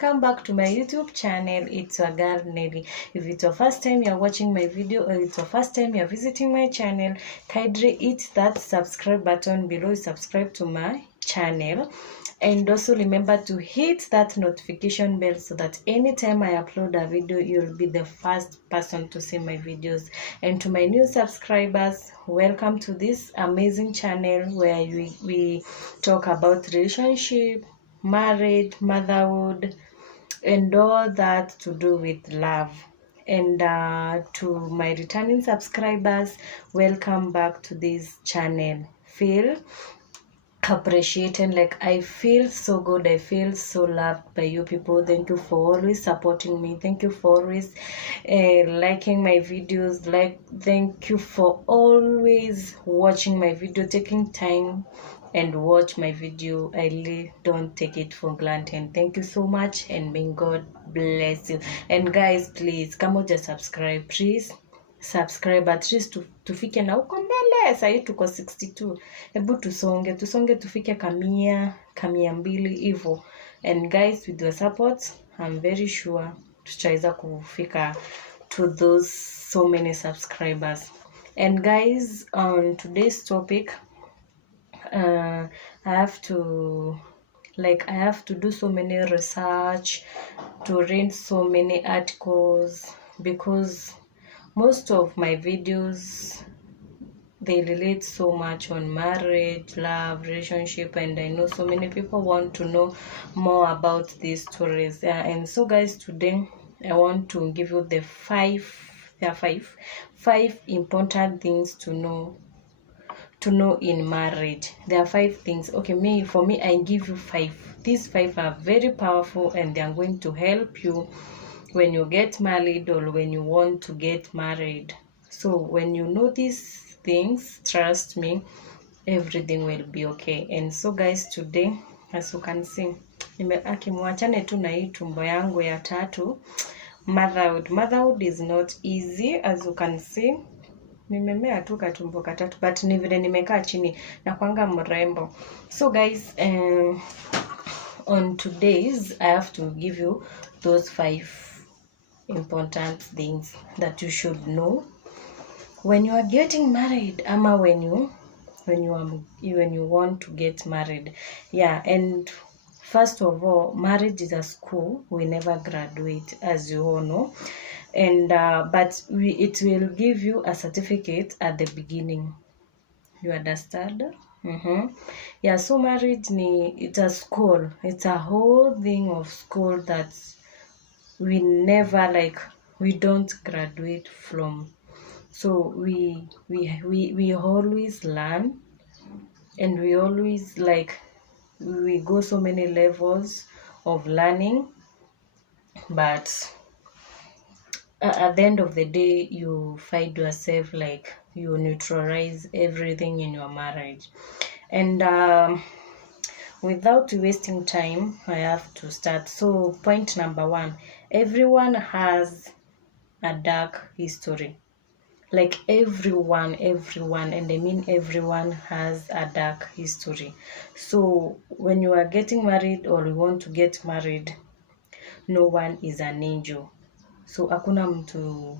welcome back to my YouTube channel. It's your girl Nelly. If it's your first time you're watching my video or it's your first time you're visiting my channel, kindly hit that subscribe button below, subscribe to my channel, and also remember to hit that notification bell so that anytime I upload a video, you'll be the first person to see my videos. And to my new subscribers, welcome to this amazing channel where we talk about relationship, marriage, motherhood, and all that to do with love. And to my returning subscribers, welcome back to this channel. Feel appreciated. Like, I feel so good, I feel so loved by you people. Thank you for always supporting me. Thank you for always liking my videos. Thank you for always watching my video, taking time and watch my video. I really don't take it for granted. Thank you so much, and may God bless you. And guys, please, kama uja subscribe, please subscribe at least tufike na uko mbele. Sasa tuko 62. Hebu tusonge tufike kamia mbili hivyo. And guys, with your support, I'm very sure tutaweza kufika to those so many subscribers. And guys, on today's topic, I have to do so many research, to read so many articles, because most of my videos, they relate so much on marriage, love, relationship, and I know so many people want to know more about these stories. And so guys, today I want to give you the five important things to know in marriage. There are 5 things. Okay, for me I give you 5. These 5 are very powerful, and they are going to help you when you get married or when you want to get married. So when you know these things, trust me, everything will be okay. And so guys, today, as you can see, mwachane tu na hii tumbo yangu ya tatu. Motherhood is not easy, as you can see. Nimemea tu katumbo katatu, but ni vile nimekaa chini na kwanga mrembo. So guys, on today's, I have to give you those 5 important things that you should know when you are getting married, ama when you want to get married. Yeah. And first of all, marriage is a school. We never graduate, as you all know. And but it will give you a certificate at the beginning. You understand? Yeah. So marriage it's a school. It's a whole thing of school that we never, we don't graduate from. So we always learn, and we always we go so many levels of learning, but at the end of the day, you find yourself you neutralize everything in your marriage. And without wasting time, I have to start. So point number 1, everyone has a dark history. Everyone, and I mean everyone has a dark history. So when you are getting married or you want to get married, no one is an angel. So hakuna mtu,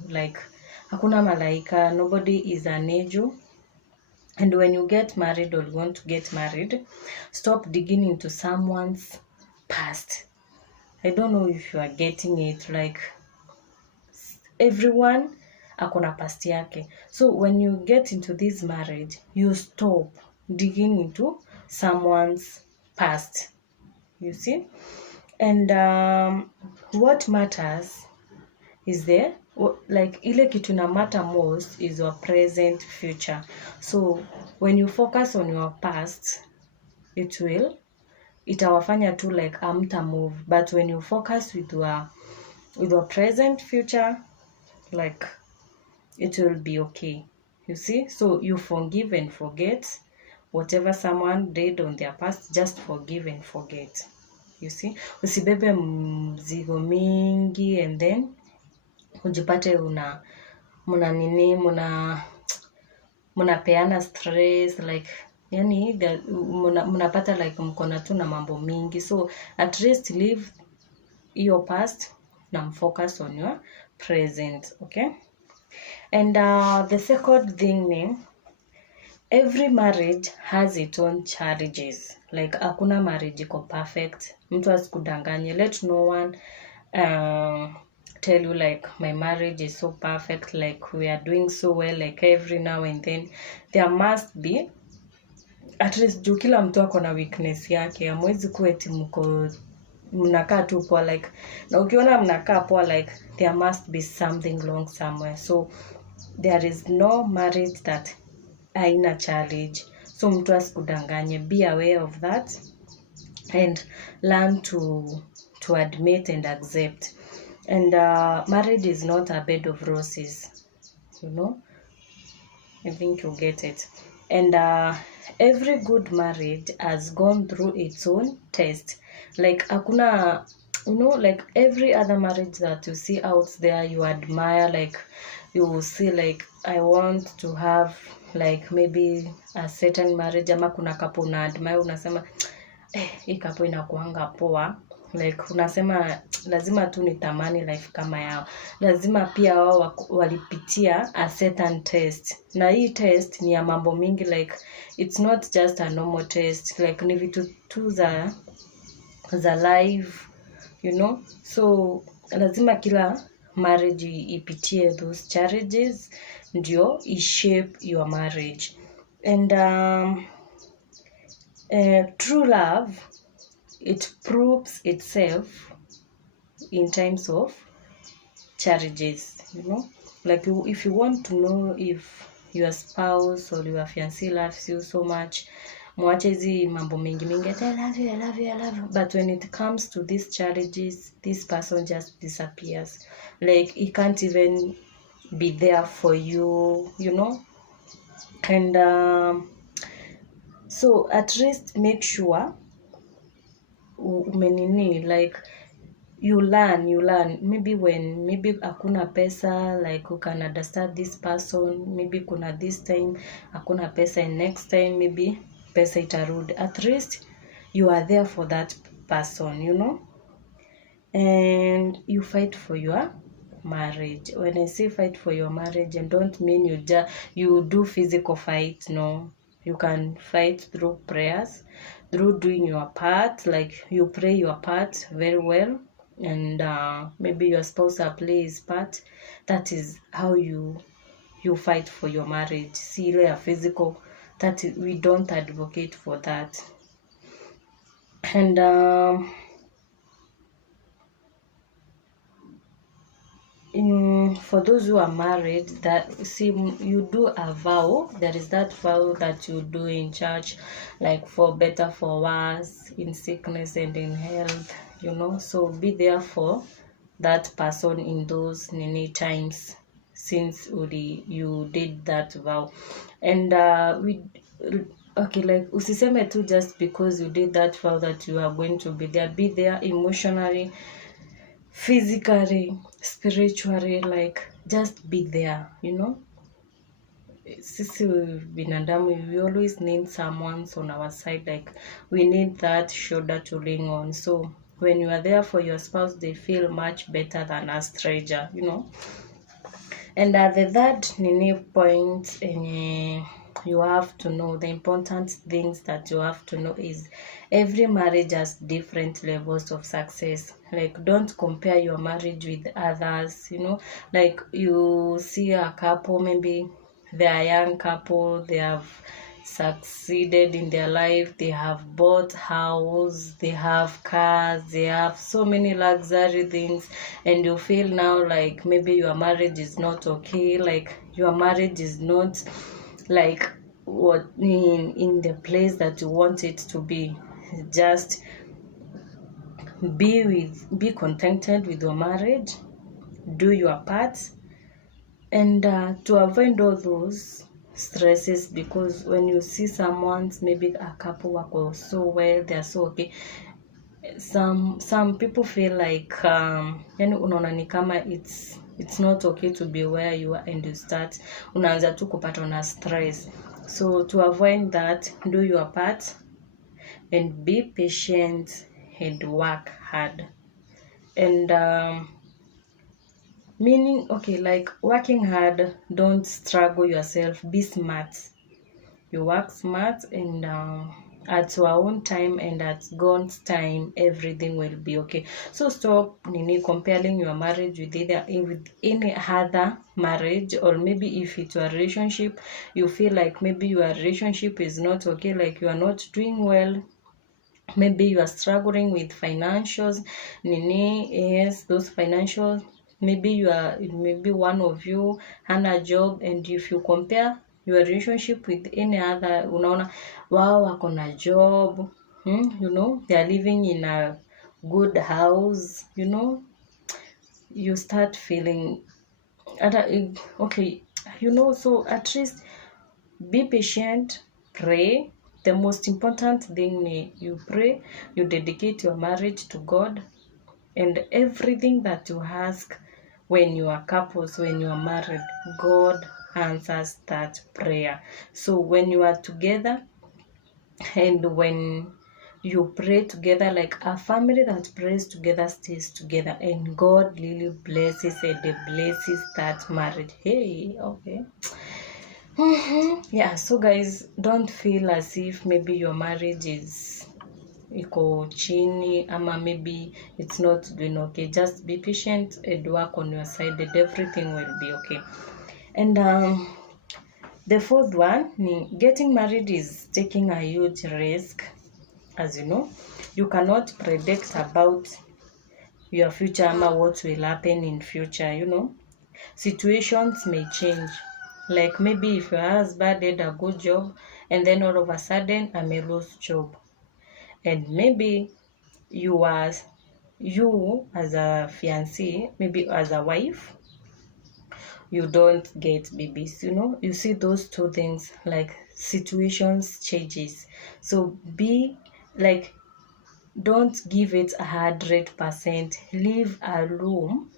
hakuna malaika, nobody is an angel. And when you get married or you want to get married, stop digging into someone's past. I don't know if you are getting it. Everyone akona past yake. So when you get into this marriage, you stop digging into someone's past. You see? And what matters is ile kitu na matter most is your present future. So when you focus on your past, itawafanya tu amta move. But when you focus with your present future, it will be okay. You see? So you forgive and forget whatever someone did on their past. Just forgive and forget. You see? Usibebe mzigo mingi, and then ujipate munapeana stress, yani munapata mkona tu na mambo mingi. So at least leave your past na focus on your present. Okay, and the second thing ni every marriage has its own challenges. Like hakuna marriage iko perfect, mtu asikudanganye. Let no one tell you like my marriage is so perfect, like we are doing so well, like every now and then. There must be at least, juu kila mtu ako na weakness yake. Hamwezi kuwa eti mnakaa tu poa, like, na ukiona mnakaa poa, like there must be something wrong somewhere. So there is no marriage that haina challenge. So mtu asikudanganye. Be aware of that and learn to admit and accept. And marriage is not a bed of roses, you know. I think you get it. And every good marriage has gone through its own test. Like hakuna, you know, like every other marriage that you see out there, you admire, like you will see like I want to have like maybe a certain marriage, ama kuna couple una admire, unasema hii couple inakuanga poa, like unasema lazima tu nitamani life kama yao. Lazima pia wao walipitia a certain test, na hii test ni ya mambo mingi, like it's not just a normal test, like ni vitu tu za life, you know. So lazima kila marriage ipitie those challenges ndio shape your marriage. And true love, it proves itself in times of challenges, you know. Like if you want to know if your spouse or your fiancé loves you so much, mwache hizi mambo mingi mingi, I love you, I love you, I love you. But when it comes to these challenges, this person just disappears. Like he can't even be there for you, you know. And so at least make sure umenini, like you learn. Maybe when hakuna pesa, like you can understand this person. Maybe kuna this time hakuna pesa, and next time maybe pesa itarudi. At least you are there for that person, you know. And you fight for your marriage. When I say fight for your marriage, I don't mean you do physical fight. No, you can fight through prayers, through doing your part. Like you pray your part very well, and maybe your spouse play his part. That is how you fight for your marriage. See, like a physical, that is, we don't advocate for that. And for those who are married, that see, you do a vow. There is that vow that you do in church, like for better, for worse, in sickness and in health, you know. So be there for that person in those many times since you did that vow. And okay, like usiseme tu just because you did that vow that you are going to be there. Be there emotionally, physically, spiritually, like just be there, you know. Sisi binadamu, we always need someone on our side, like we need that shoulder to lean on. So when you are there for your spouse, they feel much better than a stranger, you know. And the third point you have to know, the important things that you have to know is every marriage has different levels of success. Like don't compare your marriage with others, you know. Like you see a couple, maybe they are a young couple, they have succeeded in their life, they have bought house, they have cars, they have so many luxury things, and you feel now like maybe your marriage is not okay, like your marriage is not like what in the place that you want it to be. Just be contented with your marriage, do your part, and to avoid all those stresses, because when you see someone's, maybe a couple work so well, they're so okay, some people feel like yani unaona ni kama it's not okay to be where you are, and you start unaanza tu kupata na stress. So to avoid that, do your part and be patient and work hard. And meaning, okay, like working hard, don't struggle yourself, be smart. You work smart, and at your own time and at God's time, everything will be okay. So stop comparing your marriage with any other marriage, or maybe if it's a relationship, you feel like maybe your relationship is not okay, like you are not doing well. Maybe you are struggling with financials, yes, those financials. Maybe one of you had a job, and if you compare your relationship with any other, unaona wao wako na job, they are living in a good house, you start feeling okay, so at least be patient, pray. The most important thing is you pray, you dedicate your marriage to God, and everything that you ask when you are couples, when you are married, God answers that prayer. So when you are together and when you pray together, like a family that prays together stays together, and God really blesses that marriage. Hey, okay. Yeah, so guys, don't feel as if maybe your marriage is iko chini, ama maybe it's not doing okay. Just be patient and work on your side, and everything will be okay. And the fourth one, getting married is taking a huge risk. As you know, you cannot predict about your future, ama what will happen in future. Situations may change. Like maybe if your husband did a good job, and then all of a sudden I may lose job, and maybe you as a fiancé, maybe as a wife, you don't get babies. You see those two things, like situations changes. So be like, don't give it 100%. Leave a room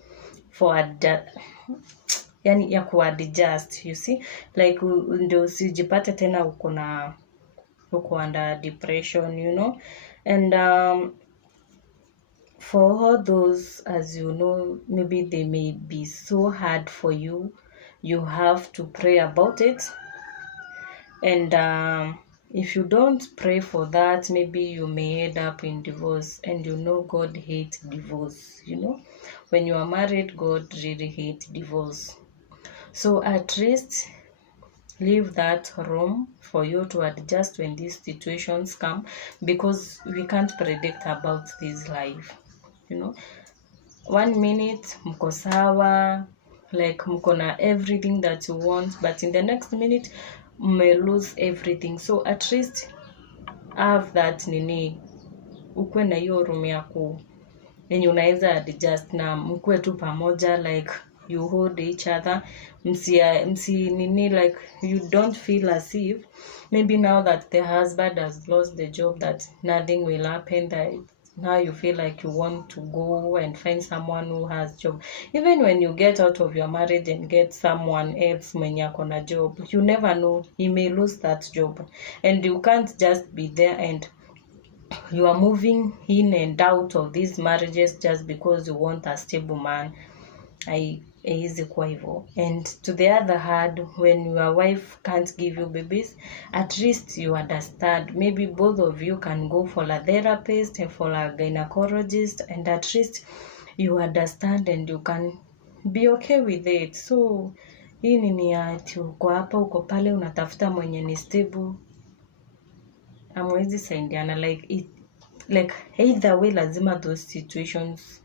for yani ya kuadjust, you see, like ndio usijipate tena uko under depression, and for all those, as you know, maybe they may be so hard for you, you have to pray about it. And if you don't pray for that, maybe you may end up in divorce, and God hates divorce. When you are married, God really hates divorce. So at least leave that room for you to adjust when these situations come, because we can't predict about this life. 1 minute mko sawa, like mko na everything that you want, but in the next minute may lose everything. So at least have that ukwe na hiyo room yako yenye unaweza adjust, na mkwe tu pamoja, like you hold each other, like you don't feel as if maybe now that the husband has lost the job that nothing will happen, that now you feel like you want to go and find someone who has job. Even when you get out of your marriage and get someone else mwenye ako na job, you never know, he may lose that job, and you can't just be there and you are moving in and out of these marriages just because you want a stable man. Haiwezi kuwa hivyo. And to the other hand, when your wife can't give you babies, at least you understand. Maybe both of you can go for a therapist and for a gynecologist, and at least you understand and you can be okay with it. So hii ni ati uko hapa uko pale unatafuta mwenye ni stable, amwezi saidiana, like either way lazima those situations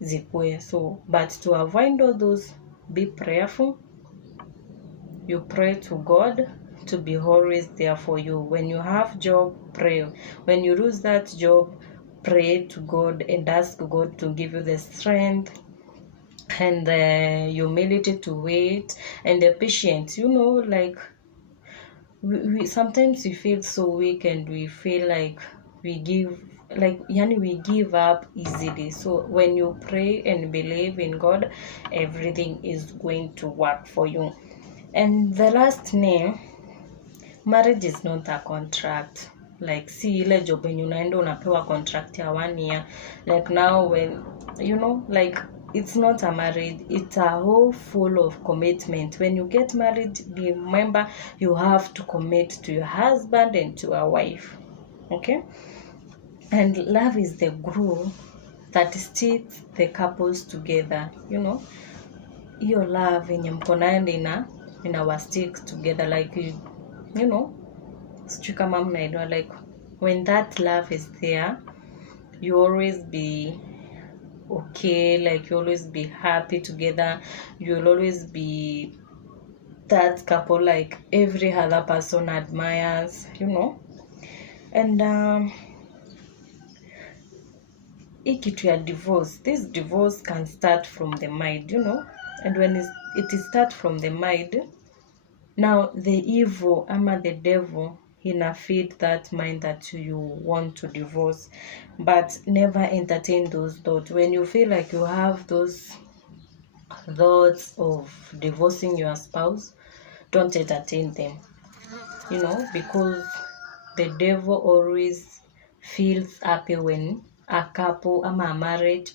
zikuwe. So but to avoid all those, be prayerful. You pray to God to be always there for you. When you have job, pray. When you lose that job, pray to God and ask God to give you the strength and the humility to wait, and the patience. Like we sometimes we feel so weak, and we feel like we give up easily. So when you pray and believe in God, everything is going to work for you. And the last name, marriage is not a contract. like si ile job yenye unaenda unapewa contract ya 1 year. Like now when like it's not a marriage, it's a whole full of commitment. When you get married, remember you have to commit to your husband and to your wife. Okay? And love is the glue that sticks the couples together. Your love yenye mko nayo ina stick together, like sijui kama mnaelewa, like when that love is there, you always be okay, like you always be happy together, you'll always be that couple like every other person admires. And kitu ya divorce, this divorce can start from the mind, and when it is start from the mind, now the evil ama the devil feed that mind that you want to divorce, but never entertain those thoughts. When you feel like you have those thoughts of divorcing your spouse, don't entertain them, because the devil always feels happy when a couple ama a marriage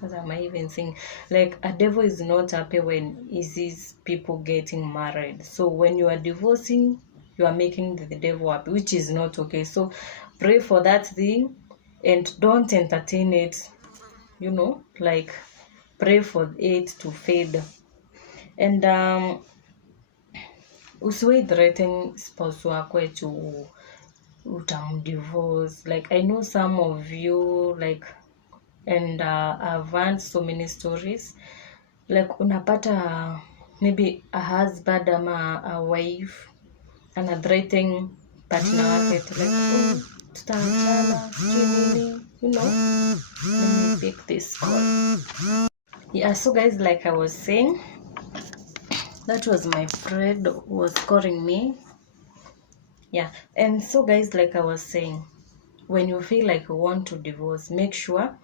what am I even saying? Like a devil is not happy when he sees people getting married. So when you are divorcing, you are making the devil happy, which is not okay. So pray for that thing and don't entertain it, like pray for it to fade. And usiwahi threaten spouse wako eti utamdivorce. Like I know some of you, like, and I've heard so many stories, like unapata maybe a husband ama a wife ana threatening partner wake like tutaachana nini, let me pick this call. Yeah, so guys, like I was saying, that was my friend was calling me. Yeah, and so guys, like I was saying, when you feel like you want to divorce, make sure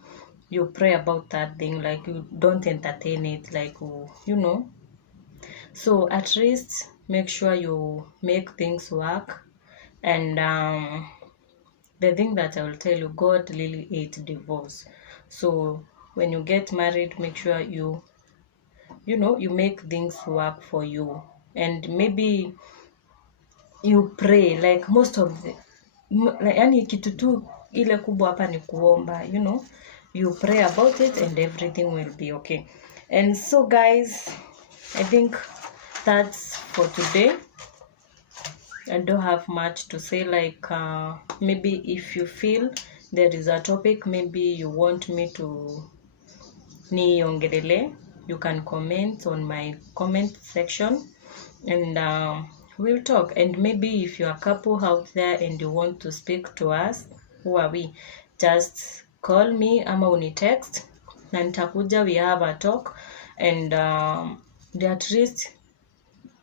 you pray about that thing, like you don't entertain it, like so at least make sure you make things work. And the thing that I will tell you, God really hates divorce. So when you get married, make sure you make things work for you, and maybe you pray, like most of the yani kitu tu ile kubwa hapa ni kuomba, you pray about it and everything will be okay. And so guys, I think that's for today. I don't have much to say, like maybe if you feel there is a topic maybe you want me to niongelele, you can comment on my comment section and we'll talk. And maybe if you're a couple out there and you want to speak to us, who are we, just call me ama unitext na nitakuja, we have a talk, and at least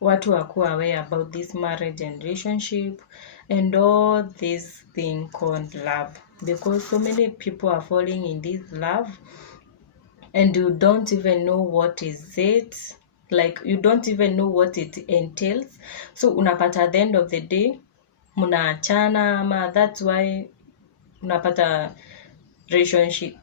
watu wakuwa aware about this marriage and relationship and all this thing called love, because so many people are falling in this love and you don't even know what is it, like you don't even know what it entails. So unapata at the end of the day munaachana, ama that's why unapata relationship.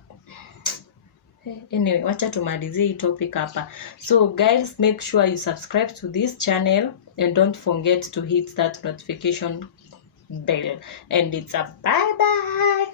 Anyway, wacha tumalizie hii topic hapa. So guys, make sure you subscribe to this channel and don't forget to hit that notification bell, and it's a bye bye.